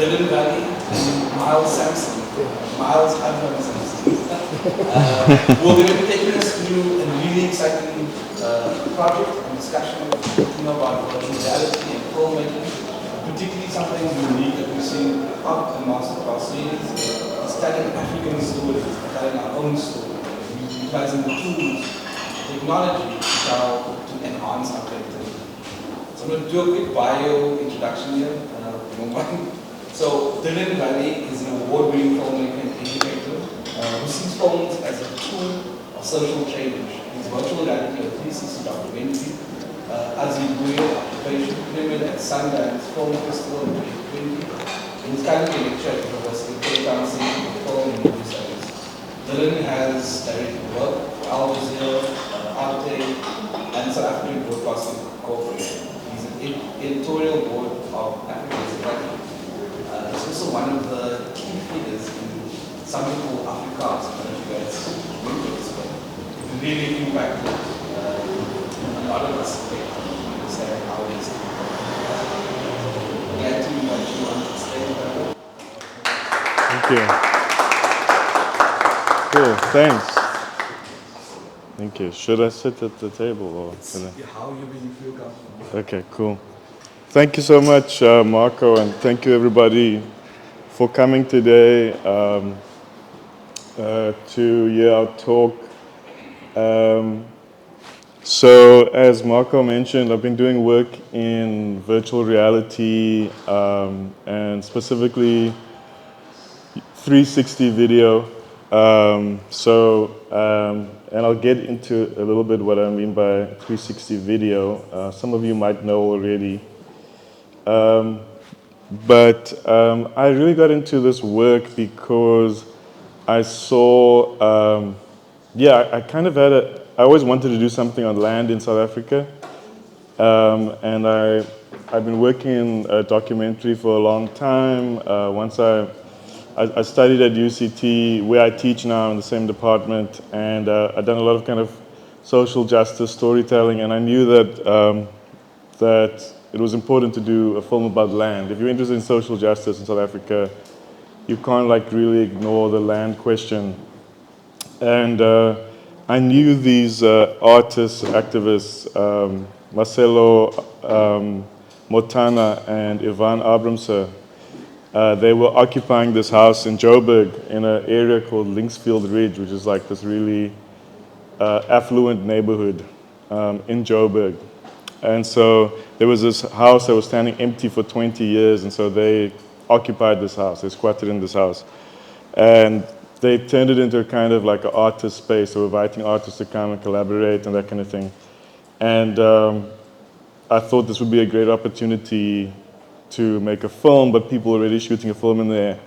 Dylan Valley and Miles Sampson. Miles Sampson. Will be taking us through a really exciting project and discussion about reality and filmmaking, particularly something unique that we've seen up in Masterclass series, is telling African stories, telling our own story, utilizing the tools, technology to enhance our creativity. So I'm going to do a quick bio introduction here. So Dylan Valley is an award-winning filmmaker and educator who sees films as a tool of social change. His virtual reality of 360 documentary, Azibuye The Occupation, premiered at Sundance Film Festival in 2020. And he's currently a lecturer at the University of Cape Town Center for Film and Media Studies. Dylan has directed work for Jazeera, Arte, and South African Broadcasting Corporation. He's an editorial board of Africa's Educator. He's also one of the key figures in something called Afrikaans. I don't know if you guys remember this, but it really impacted a lot of us to understand how it is. Glad to invite you on the stage. Thank you. Cool, thanks. Thank you. Should I sit at the table or? How you really feel comfortable. Okay, cool. Thank you so much, Marco, and thank you everybody for coming today to hear our talk. So, as Marco mentioned, I've been doing work in virtual reality and specifically 360 video. And I'll get into a little bit what I mean by 360 video. Some of you might know already. But I really got into this work because I saw, I kind of had I always wanted to do something on land in South Africa. And I've been working in a documentary for a long time. Once I studied at UCT, where I teach now in the same department, and I've done a lot of kind of social justice storytelling, and I knew that that it was important to do a film about land. If you're interested in social justice in South Africa, you can't like really ignore the land question. And I knew these artists, activists, Marcelo Motana and Ivan Abramser. They were occupying this house in Joburg in an area called Linksfield Ridge, which is like this really affluent neighborhood in Joburg. And so there was this house that was standing empty for 20 years, and so they occupied this house. They squatted in this house. And they turned it into a kind of like an artist space. They were inviting artists to come and collaborate and that kind of thing. And I thought this would be a great opportunity to make a film, but people were already shooting a film in there.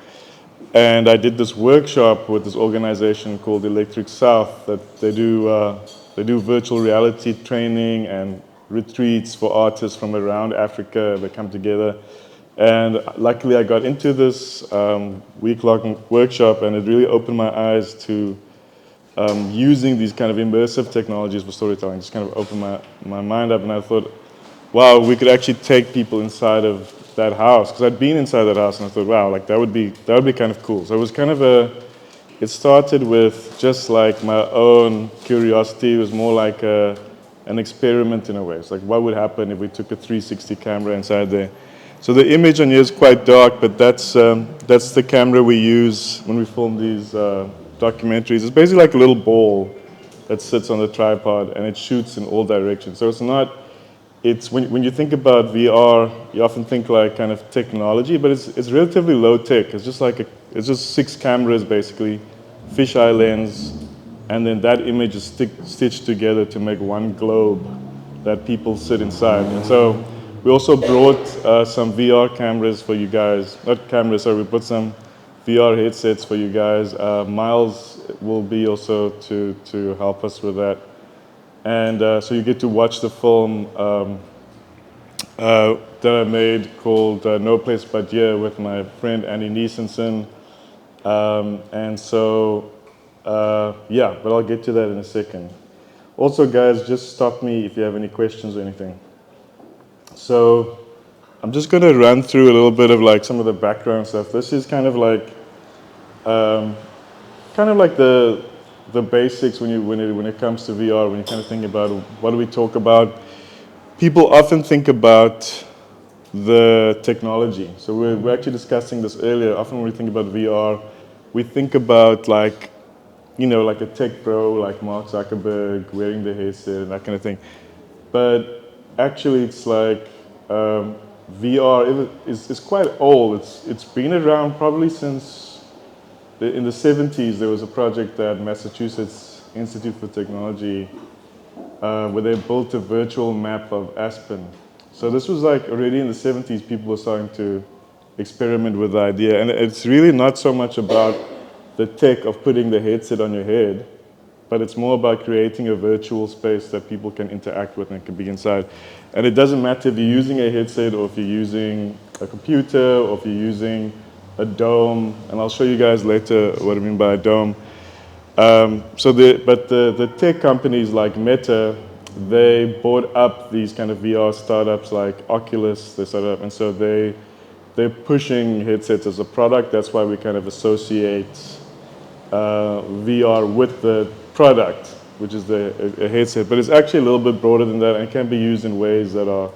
And I did this workshop with this organization called Electric South that they do virtual reality training and retreats for artists from around Africa. They come together. And luckily I got into this week-long workshop, and it really opened my eyes to using these kind of immersive technologies for storytelling. Just kind of opened my mind up, and I thought, wow, we could actually take people inside of that house, because I'd been inside that house, and I thought, wow, like that would be kind of cool. So it was kind of it started with just like my own curiosity. It was more like an experiment in a way. It's like, what would happen if we took a 360 camera inside there? So the image on here is quite dark, but that's the camera we use when we film these documentaries. It's basically like a little ball that sits on the tripod, and it shoots in all directions. So it's when you think about VR, you often think like kind of technology, but it's relatively low tech. It's just 6 cameras basically, fisheye lens, and then that image is stitched together to make one globe that people sit inside. And so we also brought some VR cameras for you guys. Not cameras, sorry, we put some VR headsets for you guys. Miles will be also to help us with that. And so you get to watch the film that I made called No Place But Here with my friend Andy Niesenson. And so, but I'll get to that in a second. Also, guys, just stop me if you have any questions or anything. So, I'm just going to run through a little bit of like some of the background stuff. This is um, kind of like the basics when it comes to VR. When you kind of think about what do we talk about, people often think about the technology. So we're actually discussing this earlier. Often when we think about VR, we think about like, you know, like a tech bro like Mark Zuckerberg wearing the headset and that kind of thing. But actually, it's like VR is quite old. It's been around probably since in the 70s. There was a project at Massachusetts Institute for Technology where they built a virtual map of Aspen. So this was like already in the 70s. People were starting to experiment with the idea, and it's really not so much about the tech of putting the headset on your head, but it's more about creating a virtual space that people can interact with and can be inside. And it doesn't matter if you're using a headset or if you're using a computer or if you're using a dome, and I'll show you guys later what I mean by a dome. But the tech companies like Meta, they bought up these kind of VR startups like Oculus, they started up, and so they're pushing headsets as a product. That's why we kind of associate VR with the product, which is a headset. But it's actually a little bit broader than that and can be used in ways that are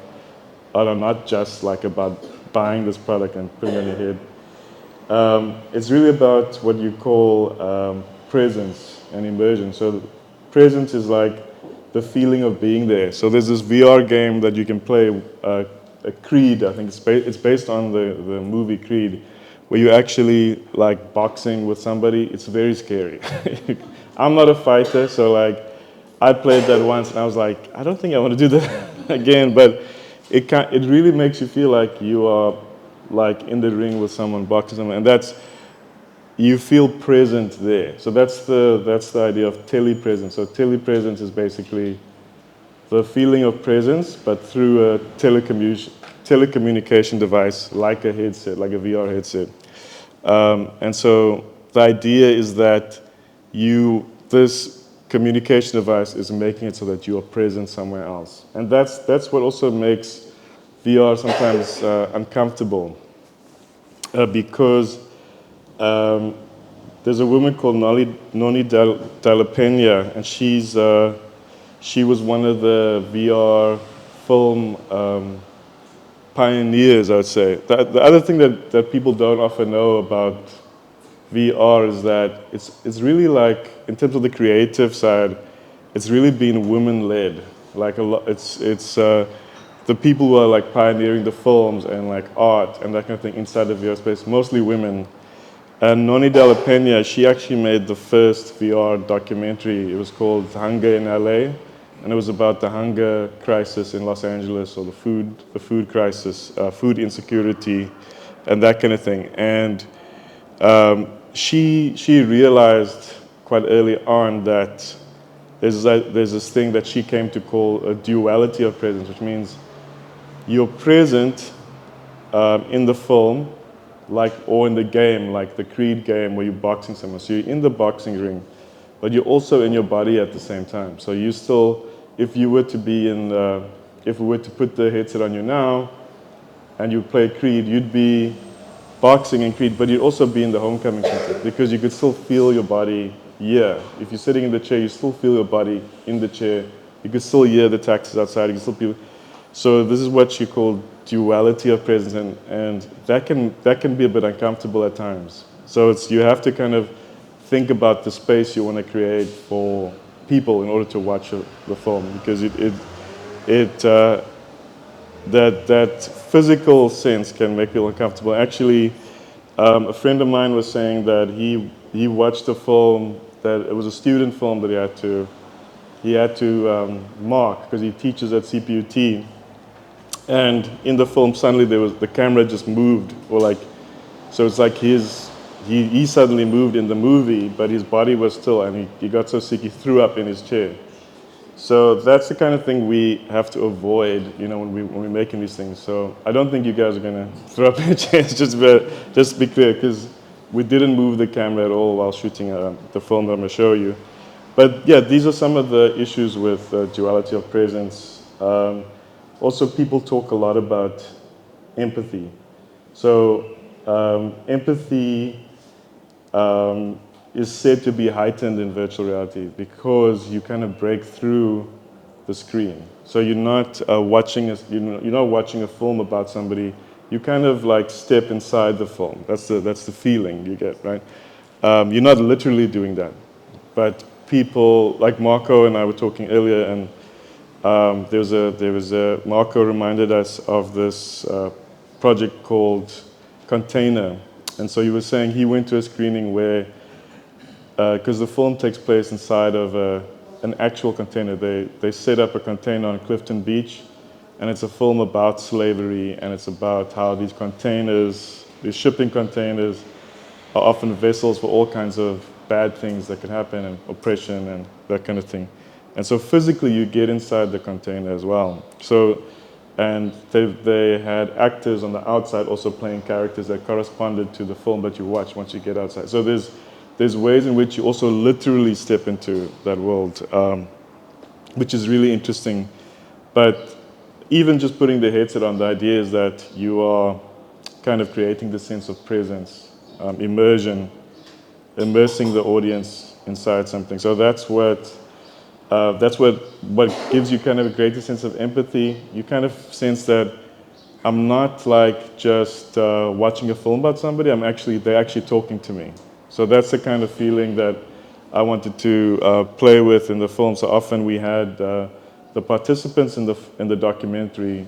not just like about buying this product and putting it on your head. It's really about what you call presence and immersion. So presence is like the feeling of being there. So there's this VR game that you can play, a Creed, I think it's based on the movie Creed, where you actually like boxing with somebody. It's very scary. I'm not a fighter, so like I played that once and I was like, I don't think I want to do that again, but it really makes you feel like you are like in the ring with someone, boxing someone, and that's, you feel present there. So that's the idea of telepresence. So telepresence is basically the feeling of presence, but through a telecommunication device like a headset, like a VR headset. And so the idea is that this communication device is making it so that you are present somewhere else. And that's what also makes VR sometimes uncomfortable, because there's a woman called Noni Dalapena, and she was one of the VR film pioneers, I would say. The other thing that people don't often know about VR is that it's really like, in terms of the creative side, it's really been women-led. Like a lot, it's the people who are like pioneering the films and like art and that kind of thing inside the VR space, mostly women. And Noni Dalapena, she actually made the first VR documentary. It was called Hunger in LA, and it was about the hunger crisis in Los Angeles, or the food crisis, food insecurity, and that kind of thing. And she realized quite early on that there's this thing that she came to call a duality of presence, which means you're present in the film, or in the game, like the Creed game where you're boxing someone. So you're in the boxing ring, but you're also in your body at the same time. So you still, if we were to put the headset on you now, and you play Creed, you'd be boxing in Creed, but you'd also be in the homecoming center, because you could still feel your body here. If you're sitting in the chair, you still feel your body in the chair. You could still hear the taxis outside. You can still feel. So this is what you call duality of presence, and that can be a bit uncomfortable at times. So you have to kind of think about the space you want to create for people in order to watch the film, because that physical sense can make people uncomfortable. Actually, a friend of mine was saying that he watched a film that it was a student film that he had to mark because he teaches at CPUT. And in the film, suddenly the camera just moved, so it's like he suddenly moved in the movie, but his body was still, and he got so sick he threw up in his chair. So that's the kind of thing we have to avoid, when we're making these things. So I don't think you guys are gonna throw up in your chairs, just be clear, because we didn't move the camera at all while shooting the film that I'm gonna show you. But yeah, these are some of the issues with duality of presence. Also, people talk a lot about empathy. So empathy is said to be heightened in virtual reality because you kind of break through the screen. So you're not you're not watching a film about somebody. You kind of like step inside the film. That's the feeling you get, right? You're not literally doing that, but people like Marco and I were talking earlier, and there was a Marco reminded us of this project called Container, and so he was saying he went to a screening where because the film takes place inside of an actual container. They set up a container on Clifton Beach, and it's a film about slavery, and it's about how these containers, these shipping containers, are often vessels for all kinds of bad things that can happen, and oppression and that kind of thing. And so physically you get inside the container as well. So, and they had actors on the outside also playing characters that corresponded to the film that you watch once you get outside. So there's ways in which you also literally step into that world, which is really interesting. But even just putting the headset on, the idea is that you are kind of creating the sense of presence, immersion, immersing the audience inside something. So that's what gives you kind of a greater sense of empathy. You kind of sense that I'm not like just watching a film about somebody. They're actually talking to me. So that's the kind of feeling that I wanted to play with in the film. So often we had the participants in the documentary.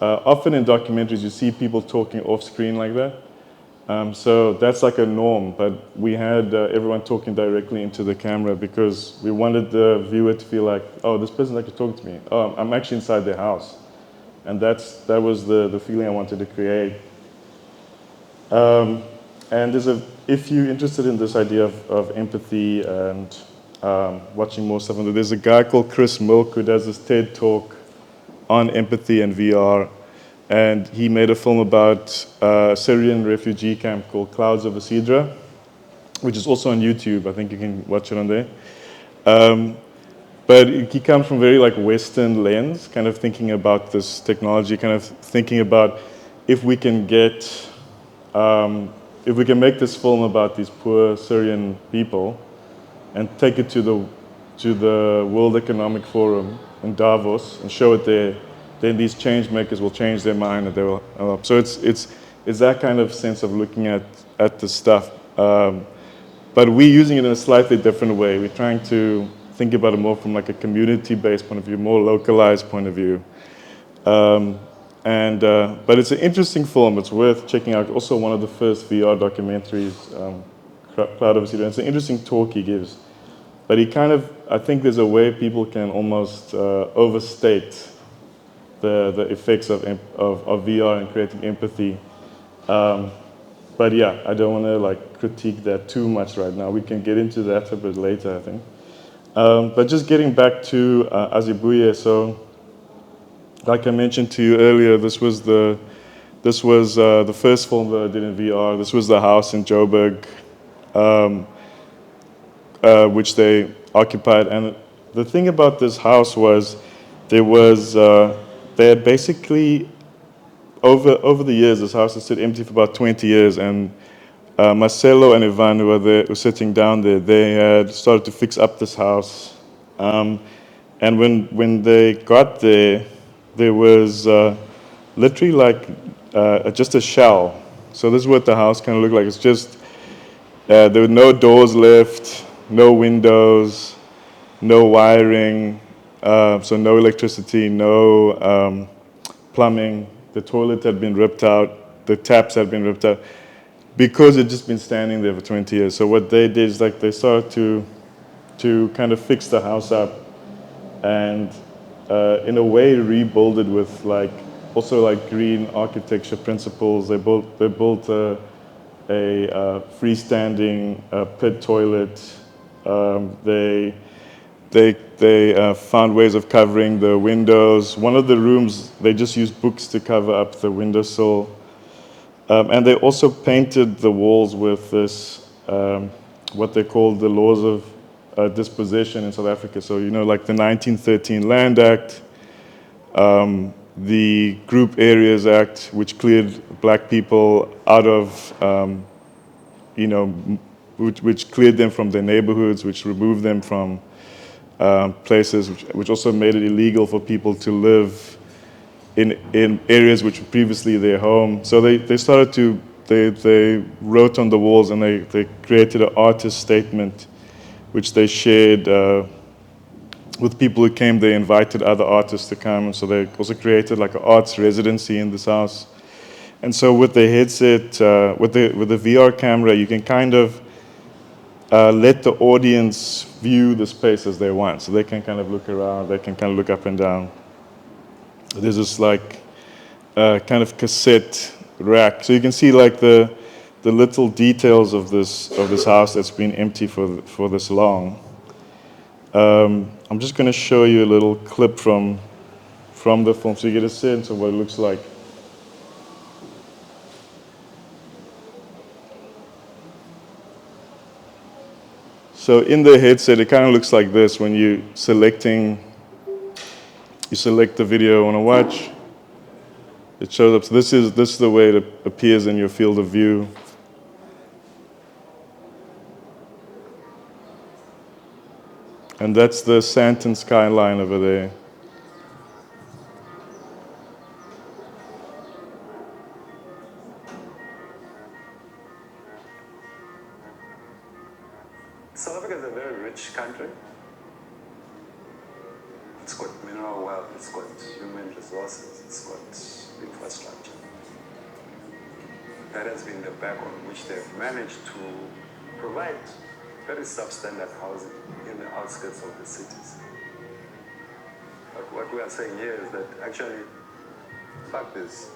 Often in documentaries you see people talking off screen like that. So that's like a norm, but we had everyone talking directly into the camera because we wanted the viewer to feel like, oh, this person's actually talking to me. Oh, I'm actually inside their house. And that was the feeling I wanted to create. And if you're interested in this idea of empathy and watching more stuff, there's a guy called Chris Milk who does this TED talk on empathy and VR. And he made a film about a Syrian refugee camp called Clouds of Azibuye, which is also on YouTube. I think you can watch it on there. But he comes from very like Western lens, kind of thinking about this technology, kind of thinking about if we can make this film about these poor Syrian people and take it to the World Economic Forum in Davos and show it there, then these change makers will change their mind and they will. So it's that kind of sense of looking at the stuff. But we're using it in a slightly different way. We're trying to think about it more from like a community-based point of view, more localized point of view. But it's an interesting film. It's worth checking out. Also one of the first VR documentaries, Cloud of Azibuye. It's an interesting talk he gives. But I think there's a way people can almost overstate the effects of VR and creating empathy. But yeah, I don't want to like critique that too much right now. We can get into that a bit later, I think. But just getting back to Azibuye, so like I mentioned to you earlier, this was the first film that I did in VR. This was the house in Joburg, which they occupied. And the thing about this house was they had basically, over the years, this house had stood empty for about 20 years, and Marcelo and Ivan, who were sitting down there, they had started to fix up this house. And when they got there, there was literally like just a shell. So this is what the house kind of looked like. It's just, there were no doors left, no windows, no wiring, so no electricity, no plumbing. The toilet had been ripped out, the taps had been ripped out, because it had just been standing there for 20 years. So what they did is like they started to kind of fix the house up and in a way rebuild it with like also like green architecture principles. They built a freestanding pit toilet. They found ways of covering the windows. One of the rooms, they just used books to cover up the windowsill. And they also painted the walls with this, what they call the laws of dispossession in South Africa. So, like the 1913 Land Act, the Group Areas Act, which cleared black people out of, which cleared them from their neighborhoods, which removed them from places, which also made it illegal for people to live in areas which were previously their home. So they started to, they wrote on the walls, and they created an artist statement, which they shared with people who came. They invited other artists to come, and so they also created like an arts residency in this house. And so with the headset, with the VR camera, you can kind of let the audience view the space as they want. So they can kind of look around, they can kind of look up and down. There's this like kind of cassette rack. So you can see like the little details of this house that's been empty for this long. I'm just going to show you a little clip from the film so you get a sense of what it looks like. So in the headset, it kind of looks like this when you select the video you want to watch. It shows up. So this is the way it appears in your field of view. And that's the Santon skyline over there. South Africa is a very rich country. It's got mineral wealth, it's got human resources, it's got infrastructure. That has been the background on which they've managed to provide very substandard housing in the outskirts of the cities. But what we are saying here is that actually, in fact, there's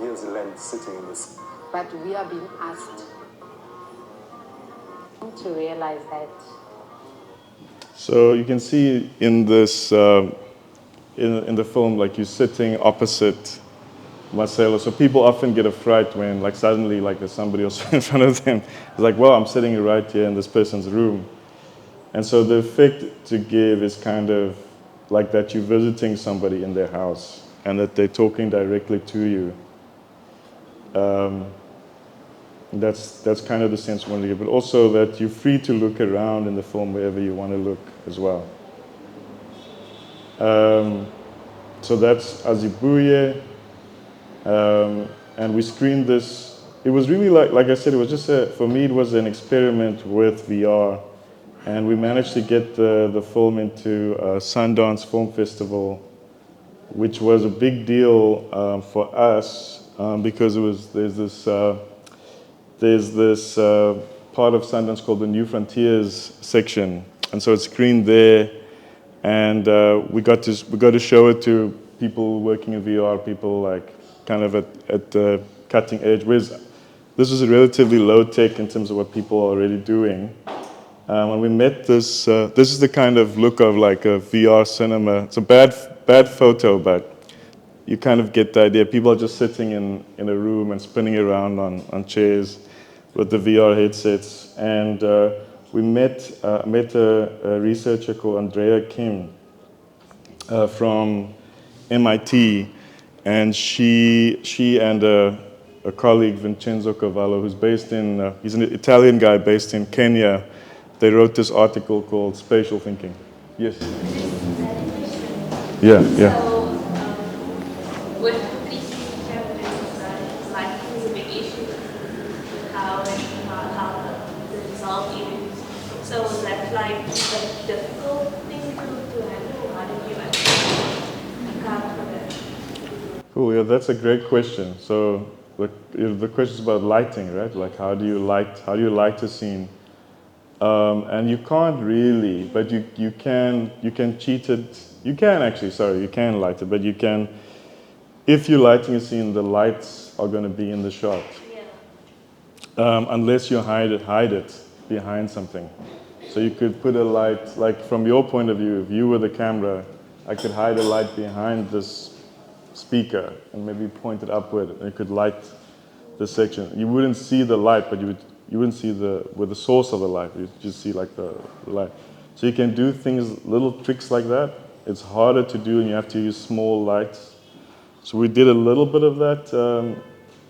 New Zealand sitting in this. But we are being asked to realize that. So you can see in this, in the film, like you're sitting opposite Marcelo. So people often get a fright when like suddenly like there's somebody else in front of them. It's like, well, I'm sitting right here in this person's room. And so the effect to give is kind of like that you're visiting somebody in their house and that they're talking directly to you. That's kind of the sense we want to give, but also that you're free to look around in the film wherever you want to look as well. So that's Azibuye, and we screened this. It was really like I said, it was just for me, it was an experiment with VR, and we managed to get the film into Sundance Film Festival, which was a big deal for us because there's this part of Sundance called the New Frontiers section, and so it's screened there, and we got to show it to people working in VR, people like kind of at the cutting edge. Whereas this was relatively low tech in terms of what people are already doing. When we met this is the kind of look of like a VR cinema. It's a bad photo, but you kind of get the idea. People are just sitting in a room and spinning around on chairs with the VR headsets. And we met a researcher called Andrea Kim from MIT, and she and a colleague, Vincenzo Cavallo, who's based in, he's an Italian guy based in Kenya. They wrote this article called Spatial Thinking. Yes? Yeah. So, with these evidence that life is a big issue, how the result is. So was that like a difficult thing to handle? How did you actually account for that? Cool, yeah, that's a great question. So the question is about lighting, right? Like how do you light a scene? And you can't really, but you can cheat it. You can light it, but you can, if you're lighting a scene, the lights are going to be in the shot. Yeah. Unless you hide it behind something. So you could put a light, like from your point of view, if you were the camera, I could hide a light behind this speaker and maybe point it upward, and it could light the section. You wouldn't see the light, but you wouldn't see the source of the light. You just see like the light. So you can do things, little tricks like that. It's harder to do, and you have to use small lights. So we did a little bit of that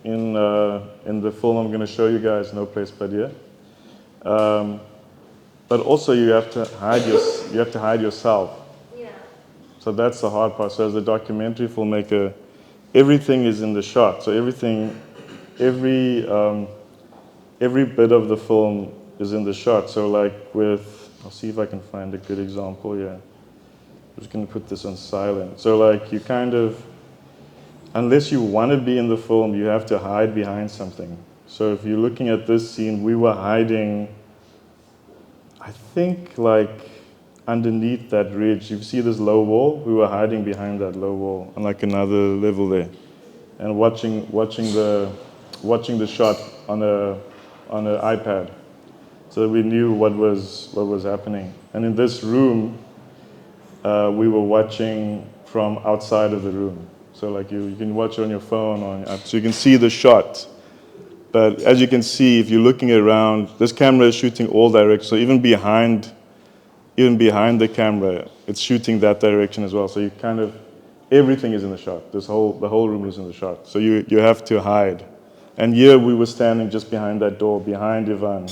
in the film I'm going to show you guys, No Place But Here. But also you have to hide yourself. Yeah. So that's the hard part. So as a documentary filmmaker, everything is in the shot. So every bit of the film is in the shot. So like I'll see if I can find a good example here. I'm just going to put this on silent. So like you kind of, unless you want to be in the film, you have to hide behind something. So if you're looking at this scene, we were hiding, I think like underneath that ridge. You see this low wall? We were hiding behind that low wall on like another level there, and watching the shot on an iPad, so that we knew what was happening. And in this room, we were watching from outside of the room. So like you can watch it on your phone, so you can see the shot. But as you can see, if you're looking around, this camera is shooting all directions. So even behind the camera, it's shooting that direction as well. So you kind of, everything is in the shot. The whole room is in the shot. So you have to hide. And here we were standing just behind that door, behind Ivan.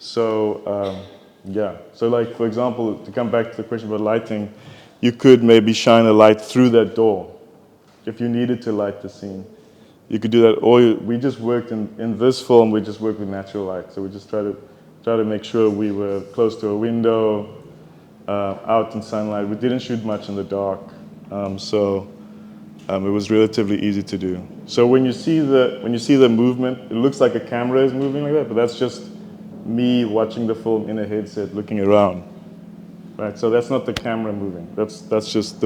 So yeah. So like, for example, to come back to the question about lighting, you could maybe shine a light through that door if you needed to light the scene. You could do that, or we just worked in this film. We just worked with natural light, so we just try to make sure we were close to a window, out in sunlight. We didn't shoot much in the dark, so it was relatively easy to do. So when you see the movement, it looks like a camera is moving like that, but that's just me watching the film in a headset, looking around. Right. So that's not the camera moving. That's just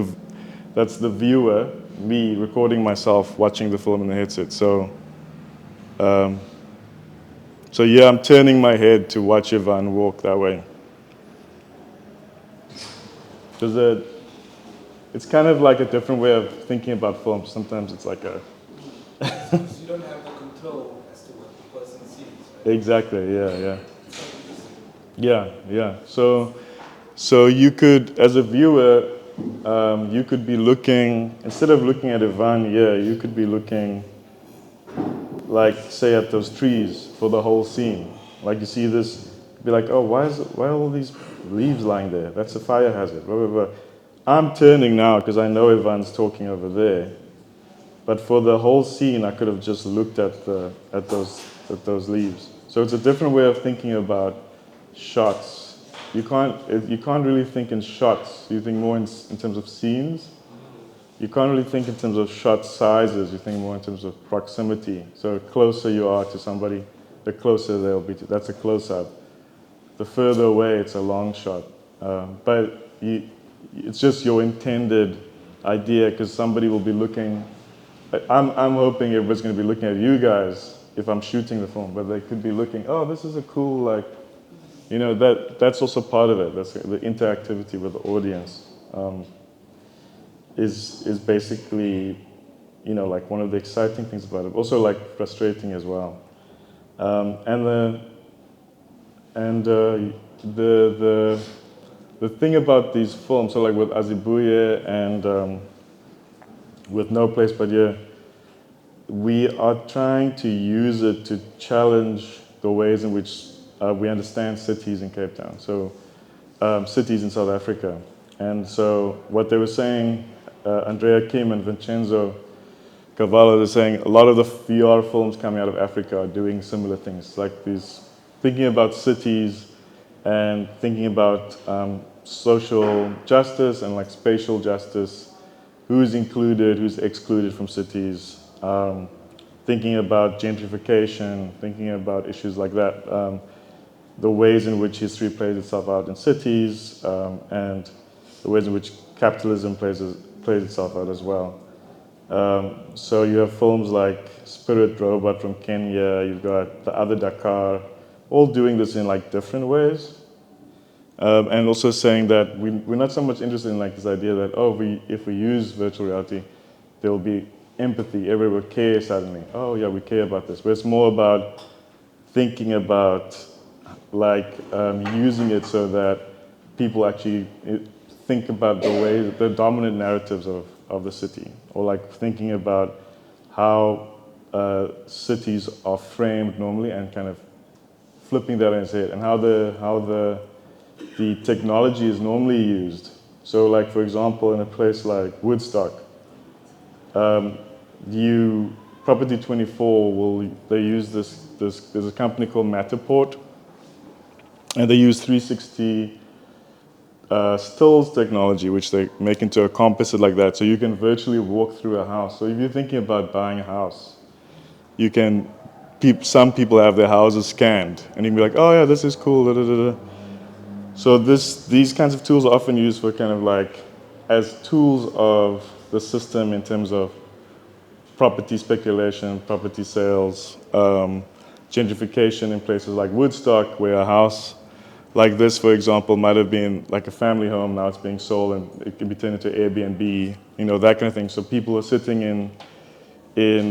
that's the viewer, me recording myself watching the film in the headset. So yeah, I'm turning my head to watch Ivan walk that way. It's kind of like a different way of thinking about film. Sometimes it's like a... So you don't have the control as to what the person sees, right? Exactly, yeah. So you could, as a viewer, you could be looking, instead of looking at Ivan here, you could be looking, like, say, at those trees for the whole scene. Like, you see this, be like, oh, why are all these leaves lying there? That's a fire hazard, blah, blah, blah. I'm turning now because I know Ivan's talking over there. But for the whole scene, I could have just looked at those leaves. So it's a different way of thinking about shots. You can't really think in shots. You think more in terms of scenes. You can't really think in terms of shot sizes. You think more in terms of proximity. So the closer you are to somebody, the closer they'll be to. That's a close-up. The further away, it's a long shot. But it's just your intended idea, because somebody will be looking. I'm hoping everybody's going to be looking at you guys if I'm shooting the film, but they could be looking, oh, this is a cool, like, you know, that's also part of it. That's the interactivity with the audience is basically, you know, like one of the exciting things about it. Also, like, frustrating as well. The thing about these films, so like with Azibuye and with No Place But Here, we are trying to use it to challenge the ways in which we understand cities in Cape Town, so cities in South Africa. And so what they were saying, Andrea Kim and Vincenzo Cavallo, they're saying a lot of the VR films coming out of Africa are doing similar things, like these, thinking about cities and thinking about social justice and like spatial justice, who's included, who's excluded from cities, thinking about gentrification, thinking about issues like that, the ways in which history plays itself out in cities, and the ways in which capitalism plays itself out as well. So you have films like Spirit Robot from Kenya, you've got The Other Dakar, all doing this in like different ways. And also saying that we're not so much interested in like this idea that, oh, if we use virtual reality, there will be empathy, everyone will care suddenly. Oh yeah, we care about this. But it's more about thinking about like using it so that people actually think about the dominant narratives of of the city, or like thinking about how cities are framed normally and kind of flipping that on its head, and how the technology is normally used. So like, for example, in a place like Woodstock, Property 24 they use there's a company called Matterport, and they use 360 stills technology, which they make into a composite like that, so you can virtually walk through a house. So if you're thinking about buying a house, some people have their houses scanned, and you can be like, oh yeah, this is cool, da, da, da, da. So these kinds of tools are often used for kind of like, as tools of the system in terms of property speculation, property sales, gentrification in places like Woodstock, where a house like this, for example, might have been like a family home, now it's being sold and it can be turned into Airbnb, that kind of thing. So people are sitting in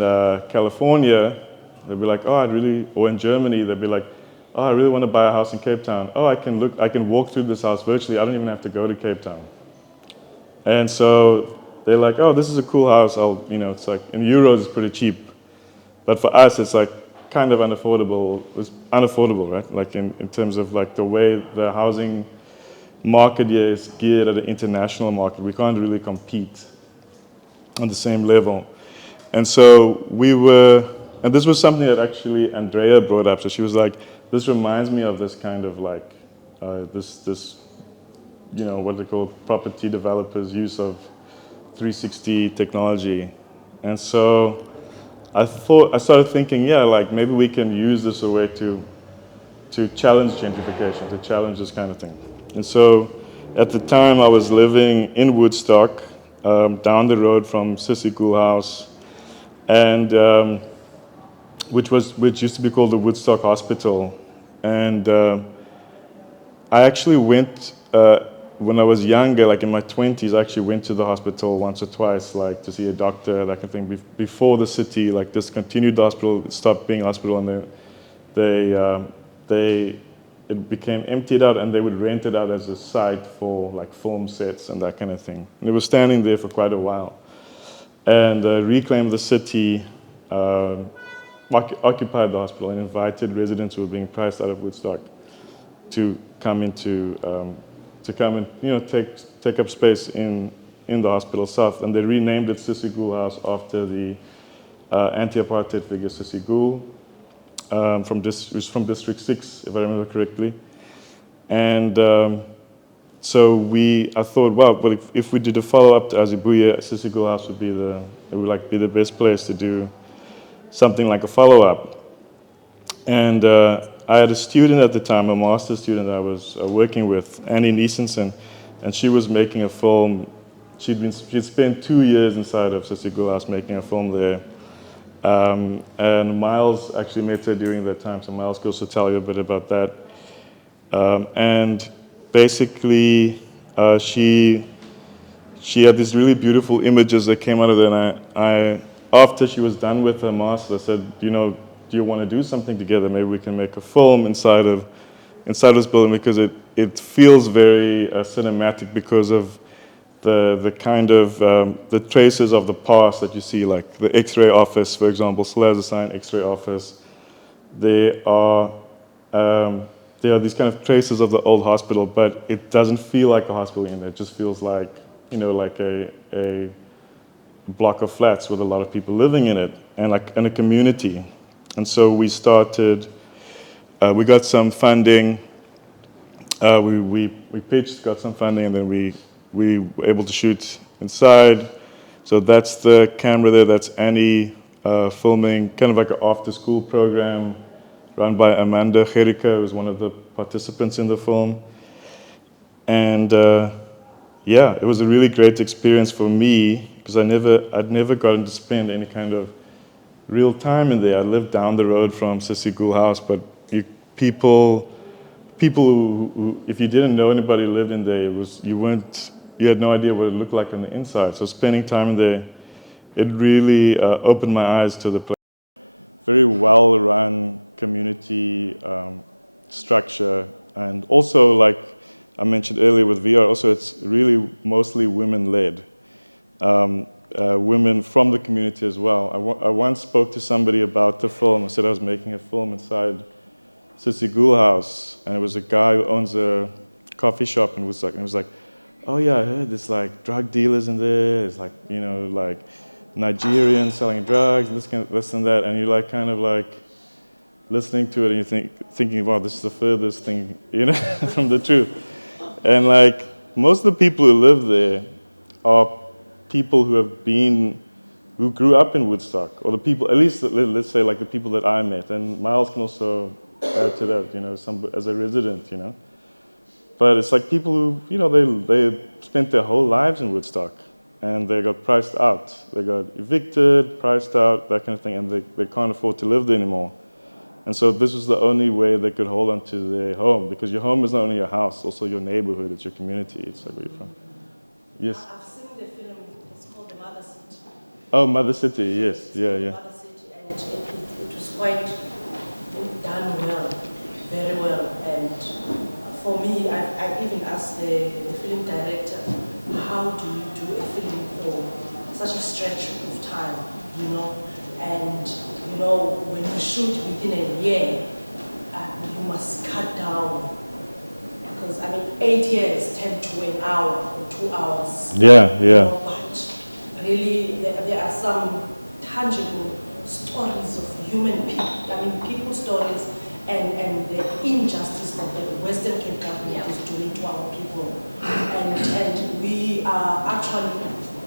California, they'll be like, or in Germany, they'll be like, oh, I really want to buy a house in Cape Town. Oh, I can walk through this house virtually, I don't even have to go to Cape Town. And so they're like, oh, this is a cool house, it's like, in euros it's pretty cheap. But for us, it's like kind of unaffordable. It's unaffordable, right? Like in terms of like the way the housing market here is geared at an international market. We can't really compete on the same level. And so and this was something that actually Andrea brought up. So she was like, this reminds me of this kind of like, what they call property developers' use of 360 technology. And so I started thinking, like maybe we can use this as a way to challenge gentrification, to challenge this kind of thing. And so at the time I was living in Woodstock, down the road from Sissy Cool House, and which used to be called the Woodstock Hospital. And I actually went, when I was younger, like in my 20s, I actually went to the hospital once or twice, like to see a doctor, that kind of thing, before the city like discontinued the hospital, it stopped being a hospital, and it became emptied out, and they would rent it out as a site for like film sets and that kind of thing. And it was standing there for quite a while. And Reclaim the City occupied the hospital and invited residents who were being priced out of Woodstock to come and take up space in the hospital south, and they renamed it Sissy Gool House after the anti-apartheid figure Sissy Gool, from District 6, if I remember correctly. And so I thought, wow, but if we did a follow-up to Azibuye, Sissy Gool House would be the best place to do something like a follow-up. And I had a student at the time, a master's student I was working with, Annie Niesensen, and she was making a film. She'd spent 2 years inside of Sissy Gool House making a film there. And Miles actually met her during that time, so Miles goes to tell you a bit about that. And basically, she had these really beautiful images that came out of there, and after she was done with her master's, I said, do you want to do something together? Maybe we can make a film inside this building, because it feels very cinematic because of the kind of the traces of the past that you see, like the X-ray office, for example, still has a sign, X-ray office. There are these kind of traces of the old hospital, but it doesn't feel like a hospital in there. It just feels like, like a block of flats with a lot of people living in it, and a community. And so we started, we got some funding, we pitched, got some funding, and then we were able to shoot inside. So that's the camera there, that's Annie filming, kind of like an after-school program run by Amanda Gericke, who's one of the participants in the film. And it was a really great experience for me, because I'd never gotten to spend any kind of real time in there. I lived down the road from Sissy Gool House, but people who, if you didn't know anybody who lived in there, you had no idea what it looked like on the inside. So spending time in there, it really opened my eyes to the place. Very well-run community structure, and also, like I mentioned earlier with VR, also it's really mostly women-led. women from the community as well. I once spoke to somebody about the film. I said I was making a film inside Sissy Ghoul House, and it was a guy who owns a coffee shop, and was like, oh yeah, I heard there's like drug dealers in there. It's like, you know, like Nigerians selling drugs, this and that, and you're like kind of like listening to it, and you're thinking, wow, this is the furthest thing, you know, from the truth. And like most of the people who live there are people who grew up in Woodstock, or the people, at least let's say like the people that I met, and Miles can also add to that, you know, as a resident, you know. But it's like people who, you know, they spent their whole lives in Woodstock, and they got priced out. They got evicted, priced out, that kind of thing, and they can't afford to live there anymore. And so this was the only way they could hold on to their home, because your home is not only your house, also your neighborhood, it's your community, it's like where you're from. Yes? I've seen the film, it's called The Mother City. Oh, Mother City, yes, yeah. Mother City, and it was quite done well, very well. And for me, I've even asked the film director, how do you do a film for such a stretch of time, you know? And, you know, when you shoot within a year, you must cut down. Because, I mean, 8 years tend to an hour or 2 hours. Yeah. You know, but really, there are some tangible stories of human people, I mean, people stories, and the injustice that the Western Cape government is doing to our people. And we are actually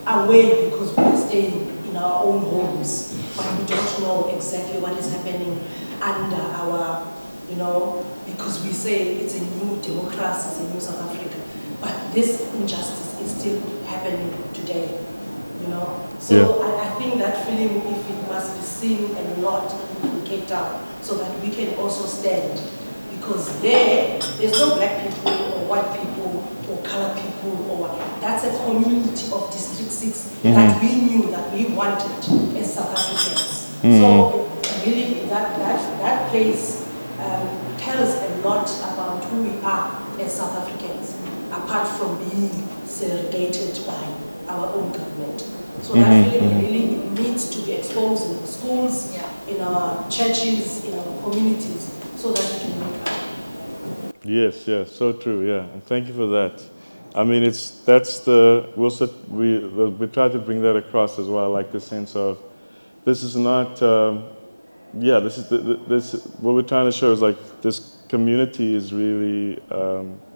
away because we are staying in our own homes, but we don't know exactly what is happening under our, you know, because we say it's a new democracy, it's a new South Africa, but this injustice is still happening today, you know. So I think that film, if it must be seen a lot in Cape Town, so that we can also stand, because there's no black people or white people or colored people, or that's a community of District 6 that we knew, that we wanted as South Africans. So really that place tells a lot about who we are as South Africans, apart from being segregated by our own government. So that film really needs to be exposed in our schools, in our churches, in our communities, so that we can make up. Yes, so true, yeah, and thank you for that. I mean, we try to bring that across as well, like the sense of, this is not, what we're trying to show is like, this community is really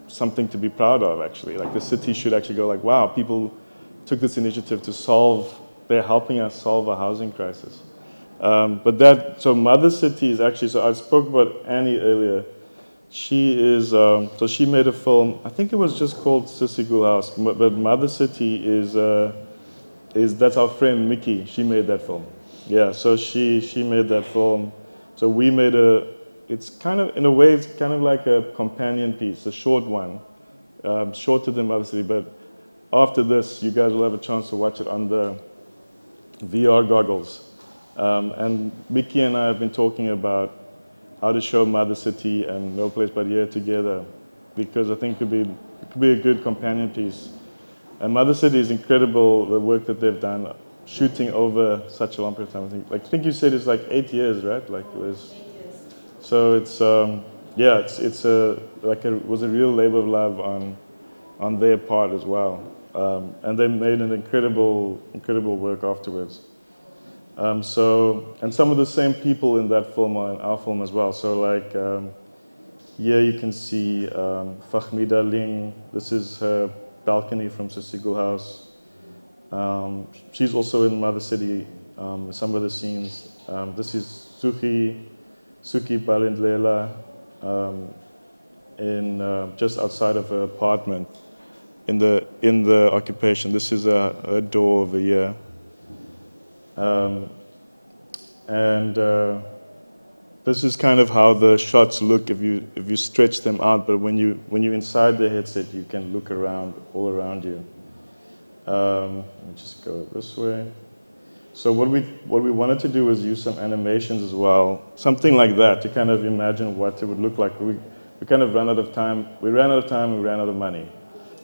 something to be proud of, actually. Like the city should actually go like, wow, people took this initiative to they're helping us solve a housing crisis. So Mother City is actually, so I spoke about Annie earlier. She is, so she made a film, I think it was just called Sissy Ghoul House, but Mother City that's our friend Mickey, she made that film. Yeah, so she made that film. So we made it's kind of, in a way, it's kind of like a companion piece, a short one, shorter than Mother City, but after this, you guys will have a chance to watch it on the VR goggles. And Mickey and I have been talking about how to show Mother City and No Place But Here together, because I think it could be a good companion piece. And Mother City is incredible, the work that they've done, shooting over such a long period of time. I think you said it's like 8 years, right? Like it was. 8 years. So it's it was a real labor of love on their part as well, and they made an incredible work afterwards. And some of the same people in that film are in our film as well. So like, here you can see Fahmida Ling. This is her balcony from Sissy Ghoul House. She's also in Mother City, some of the scenes. This is Suki Balindlela just outside of her apartment in the occupation. This is a door over here. This is kind of how the shots look if you stretch them out. But when you're inside the headset, you can look all around you. Let me just go this way. So what we wanted to do was use some animations as well, something like that, to kind of imagine what it would look like. We kind of ran out of time. We ran out of time. We ran out of money,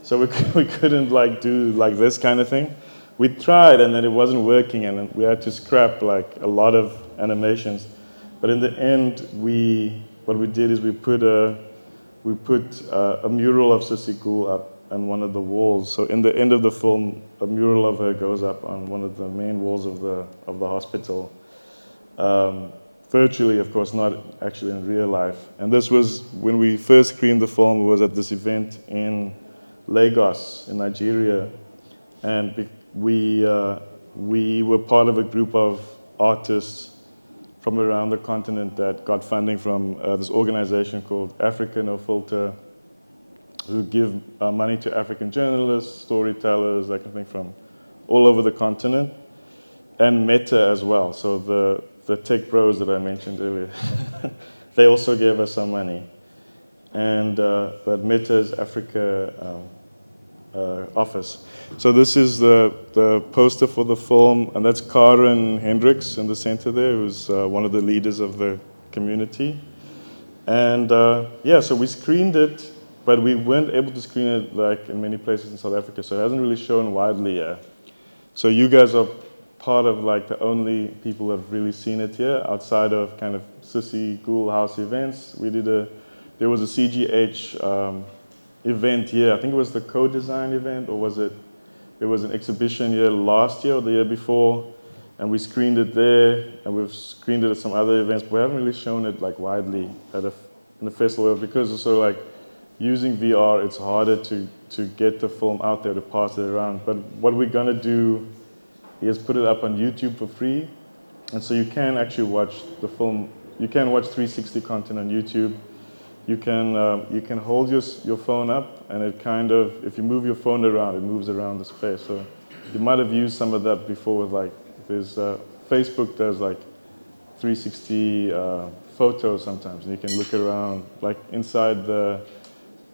so we couldn't like do like this kind of thing. we tried and then it wasn't working and we had to scrap like a lot of animations. But in the end, what we did is we put a mural of Sissy Ghoul up on one of the walls. So in the end of the film, a mural of her goes up on one of the main walls of the hospital. Virtually, of course, not actually in real life. And this was, when we first screened the film, it was at this event in Lagos, in Nigeria. And we were part of a group of artists from around the continent that got funding from this organization called Africa No Filter, who give money to African journalists, storytellers, that kind of thing, from all over the continent, and Meta as well. So the tech bros that I mentioned earlier, they also gave us some money. And but Meta's Africa office. So this is the poster for the film, and that's Karen Hendricks in the center there, who's one of the leaders of the community. And yeah, so we screened it, but we weren't able to screen it like in many places in South Africa, so it hasn't really shown widely yet. So you guys are part of like the only people who have really seen it here, outside of kind of Sissy Ghoul House events. There was a CGH event here. I think it was the co-design event, or was it? There was an exhibition here last year or the year before, and we screened it there, and we've screened it at some other events, but we haven't really shown it like widely in the festival, because also like using VR, it's harder to get the film out there, to pass it around. But what we're gonna do is put it up on YouTube for free, and so you can actually watch the film. You can watch 360 content on YouTube. You can hold your phone up, and it kind of, if you move your phone around, it moves around the space. So you might have used some of that before with like, there's Facebook does like 360 photos sometimes, and you can look around like inside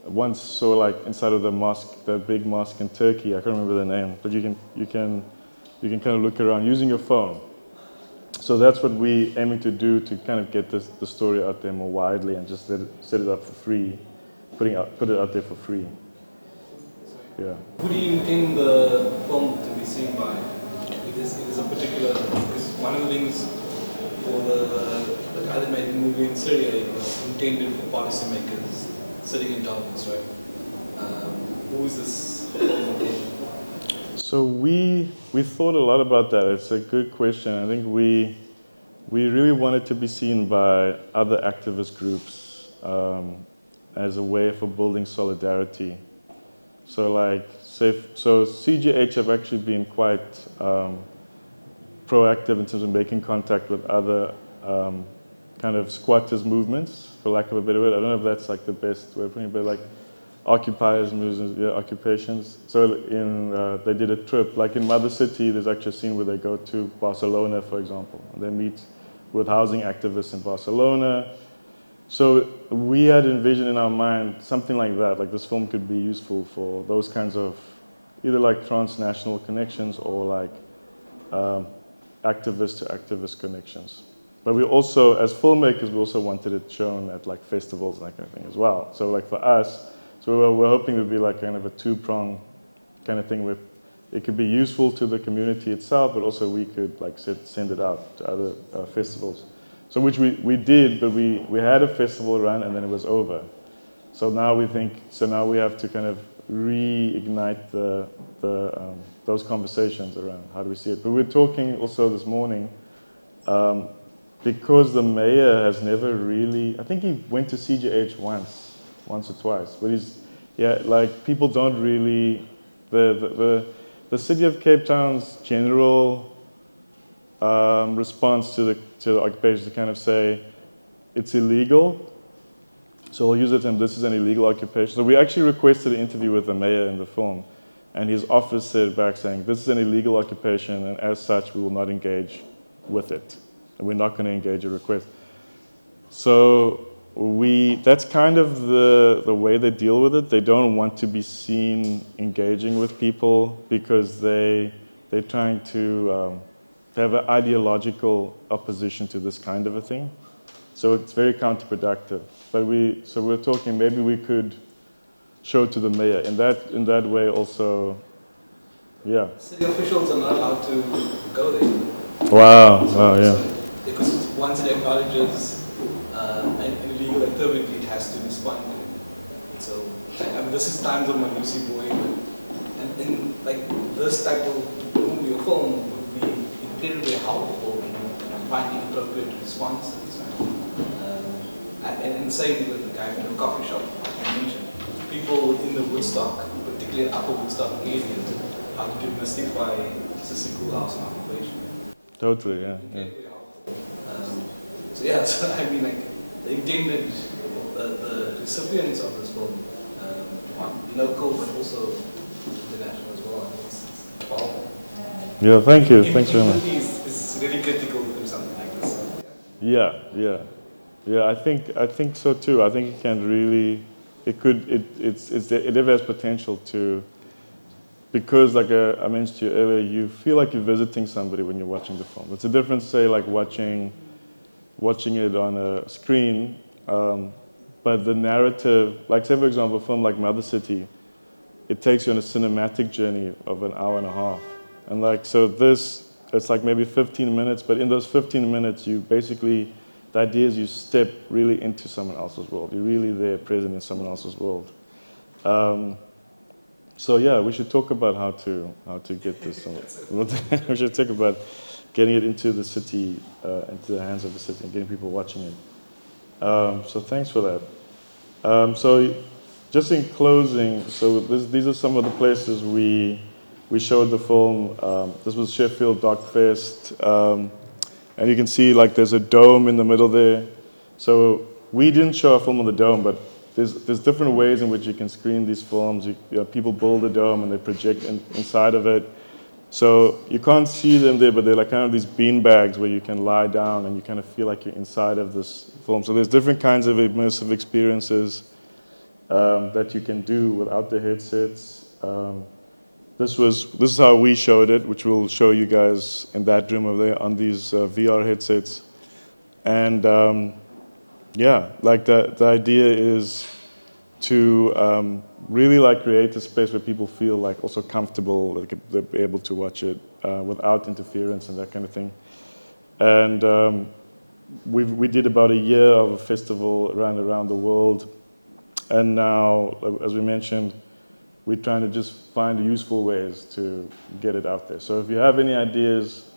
once saw like inside of the mosque, the big mosque in Turkey. I can't remember the name, but you can kind of look around using your phone. So that's what we're aiming to do, to kind of get the story out there more widely, and just set it up for free, put it out there for free. Yeah. Who do you intend the film to be seen by? It is a particular, because one of the things for the guy that made the movie in Syria, it was intended for policymakers sitting in darkness, right? Who is this film intended for? So we thought a lot about that. It's a good question. I think we really wanted to be seen by other activist groups as a way for building solidarity. So so CGH have actually been quite proactive in terms of making contact with other kind of squatters movements, for lack of a better word. I don't know if that's like the best way of putting it, but like occupiers movements, yeah, occupations. So they did a trip, like in Mother City, there's actually a scene where they go to Barcelona, for example, and they meet with housing activists in Barcelona. So we had envisioned in our mind something like that, like this film could be useful for those kinds of either like transnational connections or like activist to activist connections. But we also, as filmmakers, we also wanted it shown at like festivals and that kind of thing as well. So like for us, so we're hoping it would be like kind of a two-prong kind of thing where it could be useful to the community itself, but also we could like send it out to other festivals. So which we did, but we had a festival run and then it was over. So now now we have to kind of reignite those conversations around how do we see it. But we're talking also this morning, because the mayor has never really, I think he went to CGH once or twice, but like people don't really, the city of Cape Town's general response to the occupation to kind of say it's illegal. So we'll use the term, this is an illegal occupation. So we actually requested an interview with the mayor in the film, and his office said back saying, this is an illegal occupation, and as such, we will not engage with it. And we're not going to engage a request. So that's kind of the way they deal with it. They don't want to be seen engaging with people because they're trying to have an ideological opposition to this kind of a thing. So it's very counterproductive. But we're talking maybe we could show to the mayor in that way also Yeah. City officials are not allowed to go there. Wow. Wow. Yeah. So, because once it acknowledges an illegal activity, it has to respond to it. So, I mean, this is times of my Lucy Boy, and like this type of movie or film would be incredibly helpful in finding appropriate responses. And the same with the guy from the coffee shop I mentioned. People in the Woodstock, particularly Upper Woodstock area, how to demystify Sissy House and occupation. Totally. Yeah. Yeah. So yeah, so I mean, like the intended, the recipients of this film, are local but also international as well. I think it's powerful. Yeah. Thank you. Thanks very much. Empathy is really critical to something like this. Yeah. Yeah. Yeah. I think so too. I think it can really, it has potential to. Because, like I mentioned to you earlier, you feel like you're visiting somebody when you're watching the film. It's a difference, say, like watching it on a screen, but the narrative, like say for example, a film like Mother City, it takes you on a cinematic journey of an hour and a half. And like, so this, it's like maybe 15 minutes, but in those 15 minutes, you basically, the idea is you step really into someone else's world. You're really there, present in someone else's world. So yeah, we should talk about how to get this. We should talk about getting it into the city, into the hands of the city, and getting people watching it. So thanks for that. So just in closing, so these are some of the places we showed the film. This was Sheffield Doc Fest, and you can see like there's a dome in the middle there. So we didn't show a film on the dome, but there's different ways in which you can screen these films. People build a dome and they project inside of it. So you can't see them there, but they're like kind of these bean bags where you can lie down and you kind of feel like you're inside of this film. So there's different kinds of immersive experiences that you can do without the headsets. This is how we showed it, which we'll show you guys in that room over there on these VR headsets. And yeah, like the idea is to really like create a space where people feel like also comfortable, like they're able to watch it without interference and that kind of thing. And we did about a year of a festival around the world, and now, as we mentioned, we're trying to just find useful ways to get it out there. So if you have any ideas,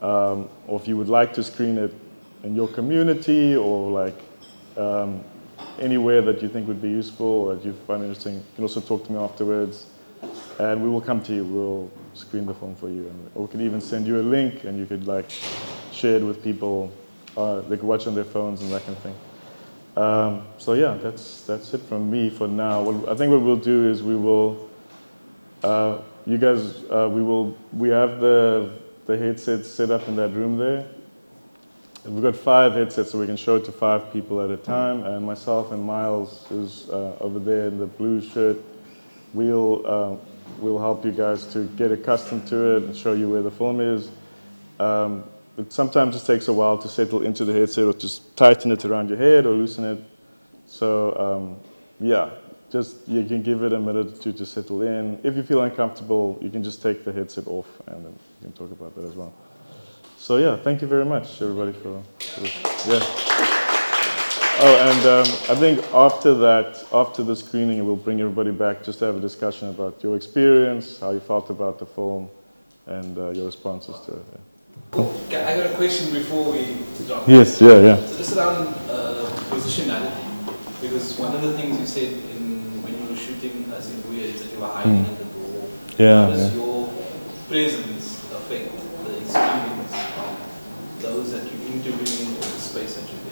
or if you would like to screen it in your community, or like anywhere that you think would be useful or that you find interesting, you can also talk to me afterwards, and we will come to you. We'll screen the film for you, or we can even send you a link, and you could like share it with people. They could watch on their phones and that kind of thing. So yeah, that's it from me for now. I think what we'll do is we will, you guys, we have the headsets set up in that room there. We've got 5 headsets, so we can show it to 5 people at a time. And myself and Miles, who's over there in the blue shirt, we'll help you guys to get accustomed to it and show you where the film is. It sometimes just takes a while to settle into the headset, or just tighten it around your head or loosen it. So yeah, just you can give it a minute or two to settle in. If you feel uncomfortable, you can just take the headset off, and then we can talk about that as well. So yeah, thank you very much, everybody, for this. Yeah. Oh, and I think after the screening, we'll bring everybody back just to have a discussion about your experience, how you felt about the film, and your responses to it. Yeah. Cool. Okay, I got a question before we drop. Yes, yeah. So just around positionality, because one of the things you said when you were shooting Azibuye is that you were hiding at the door. Yeah. How does your presence affect the experience of those that you're interviewing or the space that you're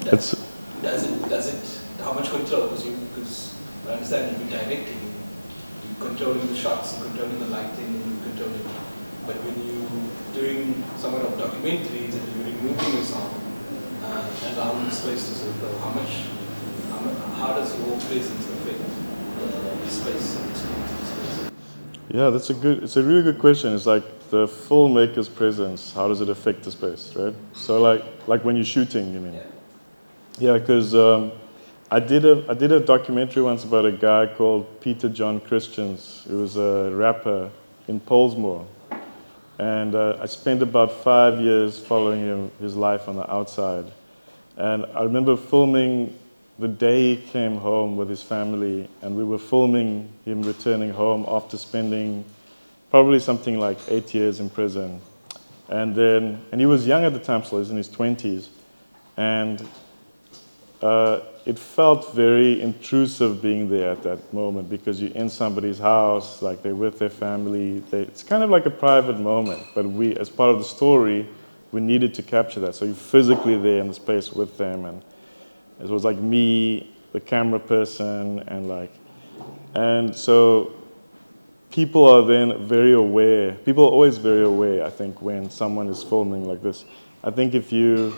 in? Does it? How much control? Because I understand you're directing, you're controlling the shots, you're controlling the lighting, you're controlling. But when you're doing somewhat of documentaries and you're removing yourself and allowing the space to circle, how does your presence affect the space and experience of the space? Yeah, it's a really good question. It's like the filmmaker's presence, how does it affect the space, right? So like when you're shooting, you mean? Yeah, because I did a documentary once about a guy called Peter John Christians. He was a rapper in Polesmoor. And I spent about 5 years following his life on the outside. And I remember filming the day he came home with his family, and we were filming him returning home after spending probably something like 8 years in prison. And he was young at the time, so he was in his 20s. And it felt very intrusive being there at that moment, because you're in somebody's house, like they're with their family. It's kind of like a private moment, but we, as part of the story, we needed to capture that. So you're physically there in the space with them, and it was like me, the camera person, and so people are then very aware. People are always very aware, I think, when someone is filming like this. I think if you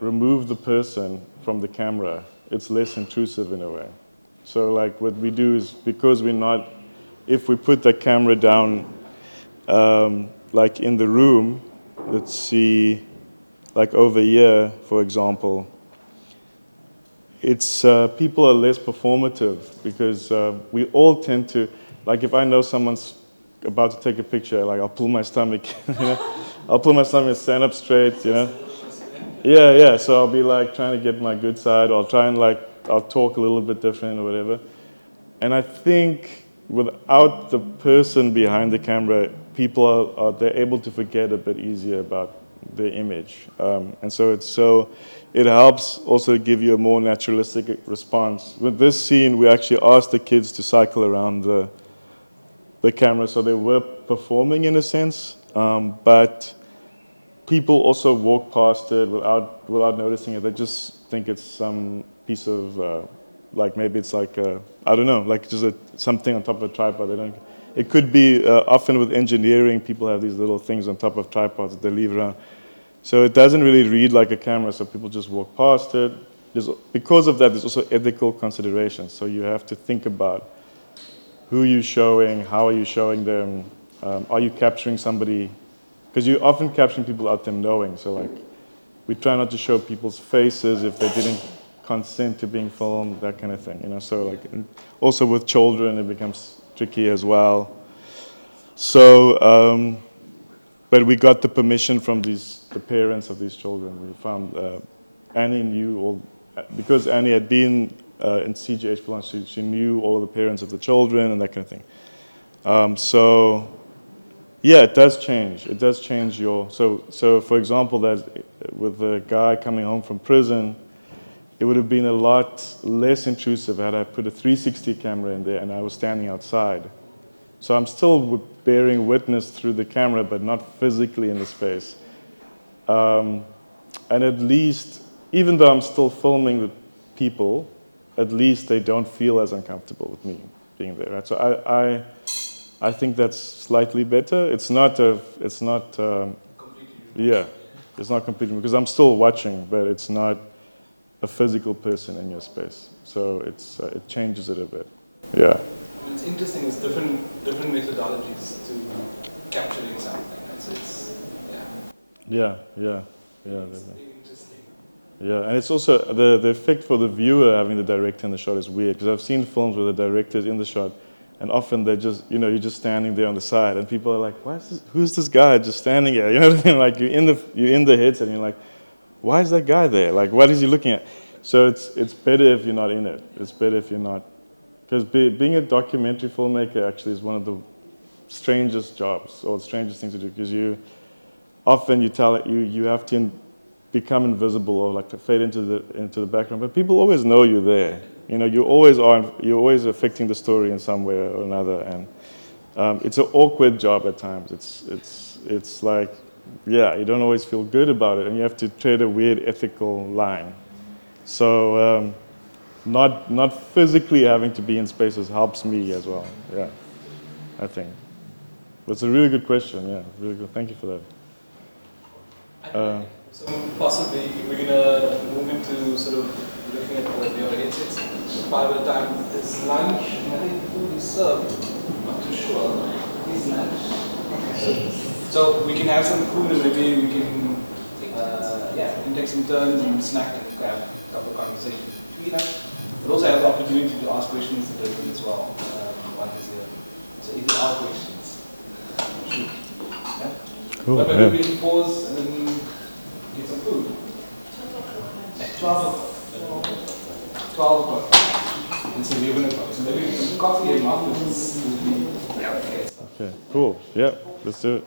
remove the person from the camera, it's less intrusive in a way. So like what we do is, because we're not, if we put the camera down, like in the room, let's see, like over here, for example, it's people are less performative, because we all tend to, like if I know someone's about to take a picture, like I'll pull my stomach, you know, I'll pull my stomach and stand up straight, you know. Yeah, so I'll be like trying to get my good side, or I'll try and I'll talk a little bit different or whatever. And I think without the person behind the camera, people they're able to forget a bit easier about the image. And so it helps also give you a more naturalistic response. With this scene, we actually asked the kids to cycle around the camera, so they were performing in a sense, but people also walk past it without noticing it. They just think it's some piece of, like maybe it's like I don't know, like just something on top of a tripod. They don't. It could be often with engineering, people have these little things on top of tripods that they leave around. So it doesn't really read like a camera, so people just walk past it. Because of that, there's also ethical considerations. So you have to think about who you're showing, how are you showing them, are you capturing somebody? Because you're often capturing people without them knowing. So like, we try not to show people's faces if they didn't consent to being filmed, that kind of thing. You know, so like, also with children, it becomes tricky as well. So, but we got the permission from the parents of these children. We found Annie knew all, because Annie had been in CGH for long, she knew all of the parents of the children and that kind of thing. So. Yeah, it does change. It does change your... So for example, that with the guy coming home from prison, it would have been a lot less intrusive had I put a 360 camera in there and I was standing outside. So I'm still bearing witness through the camera, but not physically in the space. And at least, even though I'm still filming the people, at least they don't feel as uncomfortable with me being there. Right? So I think that's slightly better. It's not completely. Yeah, it's not completely, because I'm still watching, but it's not a physical person in your space. So it changes it a bit. Yeah. I mean, it's interesting. There's different methodologies to capturing something. Right? So it's Yeah. It's interesting. Yeah, and it's also the effect for the viewer having the director in the shot is weird, because I've seen films where the director is in the shot. And often they're just, you're just standing there on the side, and people are like, who's this guy just standing here? You know what I mean? Like you're in the headset, and you're like, why is that guy there? Like, what is he looking at? So it's better if you're not in it. It's better if you're not, because being a documentary filmmaker actually is one of the strangest jobs, or the strangest things to do, because you have to become invisible, or like to fade into the background, but people always know you're there. You know, you're always affecting the story in some way or another, and it's an awkward job at times. It's like, yeah, you don't always feel good about it, and you have to tread a weird ethical line. So not physically having to be in spaces helps me as well. Yeah, I think. That's a really good question. Yeah, really good. Thank you for that. So possibly we're gonna move into sort of looking at your headsets. 5 at a time. It's lunch, and I think food is served. Not too sure. It's lunch. So we can have some food, and maybe we can, we can take some turns and snack and have a couple of conversations between us. But also have the opportunity to ask questions to Durban as well. One is here. So if there are questions, shoot. Yeah? Cool. But Yeah. maybe we can pause and then get some food. At 12 o'clock. 12 o'clock. It's 11 o'clock. So maybe some coffee and muffins will be okay. Okay. Cool. Yeah. Let's do it.